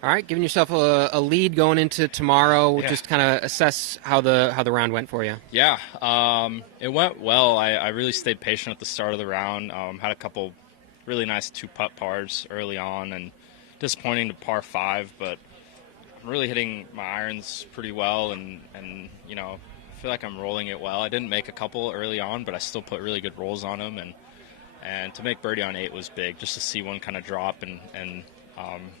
All right, giving yourself a lead going into tomorrow. Yeah. Just kind of assess how the round went for you. Yeah, it went well. I really stayed patient at the start of the round. Had a couple really nice two-putt pars early on, and disappointing to par five, but I'm really hitting my irons pretty well, and I feel like I'm rolling it well. I didn't make a couple early on, but I still put really good rolls on them, and to make birdie on eight was big, just to see one kind of drop and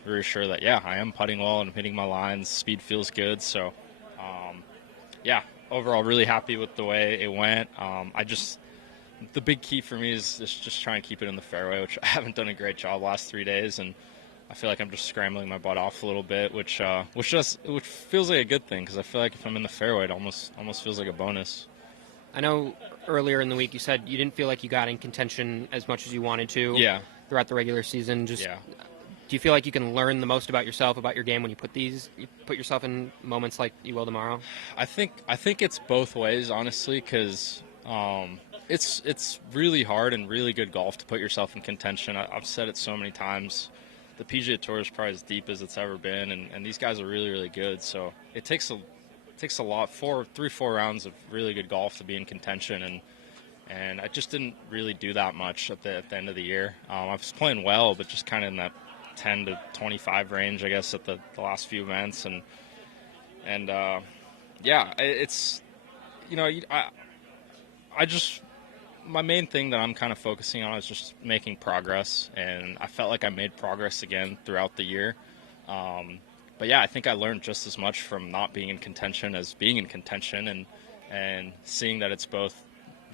reassure that I am putting well and I'm hitting my lines. Speed feels good, so yeah, overall really happy with the way it went. The big key for me is just trying to keep it in the fairway, which I haven't done a great job last 3 days, and I feel like I'm just scrambling my butt off a little bit, which feels like a good thing, because I feel like if I'm in the fairway, it almost feels like a bonus. I know earlier in the week you said you didn't feel like you got in contention as much as you wanted to Yeah, throughout the regular season. Just yeah. do you feel like you can learn the most about yourself, about your game, when you put yourself in moments like you will tomorrow? I think it's both ways, honestly, because it's really hard and really good golf to put yourself in contention. I've said it so many times. The PGA Tour is probably as deep as it's ever been, and these guys are really, really good. So it takes a lot, 4 rounds of really good golf to be in contention, and I just didn't really do that much at the end of the year. I was playing well, but just kind of in that 10 to 25 range, I guess, at the last few events, and yeah, it's I just my main thing that I'm kind of focusing on is just making progress, and I felt like I made progress again throughout the year. But yeah, I think I learned just as much from not being in contention as being in contention, and seeing that it's both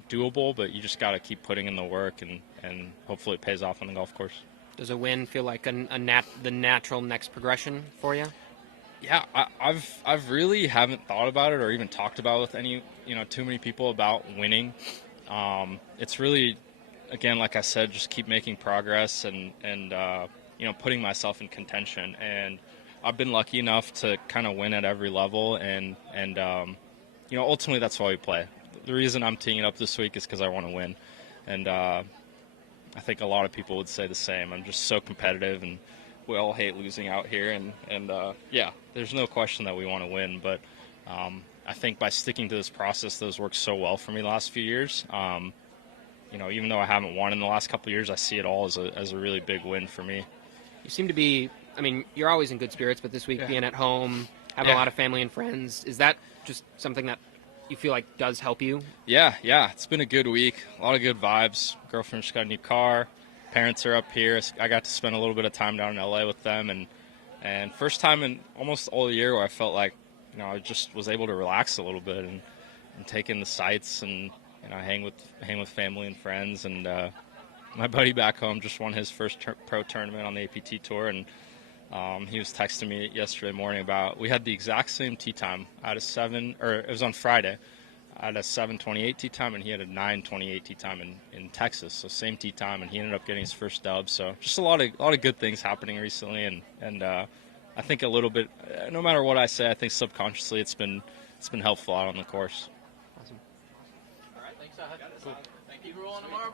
doable, but you just got to keep putting in the work, and hopefully it pays off on the golf course. Does a win feel like the natural next progression for you? Yeah, I've really haven't thought about it or even talked about it with any too many people about winning. It's really, again, like I said, just keep making progress, and putting myself in contention. And I've been lucky enough to kind of win at every level, and ultimately that's why we play. The reason I'm teeing it up this week is because I want to win, and I think a lot of people would say the same. I'm just so competitive, and we all hate losing out here, and yeah, there's no question that we want to win, but I think by sticking to this process that has worked so well for me the last few years, even though I haven't won in the last couple of years, I see it all as a really big win for me. You seem to be, I mean, you're always in good spirits, but this week Yeah. being at home, having a Yeah. lot of family and friends, is that just something that you feel like does help you? Yeah, it's been a good week. A lot of good vibes. Girlfriend just got a new car. Parents are up here. I got to spend a little bit of time down in LA with them, and first time in almost all year where I felt like I just was able to relax a little bit, and take in the sights, and hang with family and friends. And my buddy back home just won his first pro tournament on the APT tour, and he was texting me yesterday morning about, we had the exact same tee time. I had it was on Friday. I had a 7:28 tee time, and he had a 9:28 tee time in Texas. So same tee time, and he ended up getting his first dub. So just a lot of good things happening recently, and I think a little bit, no matter what I say, I think subconsciously it's been helpful out on the course. Awesome. All right, thanks, Sahith. Cool. Thank you. Rolling tomorrow.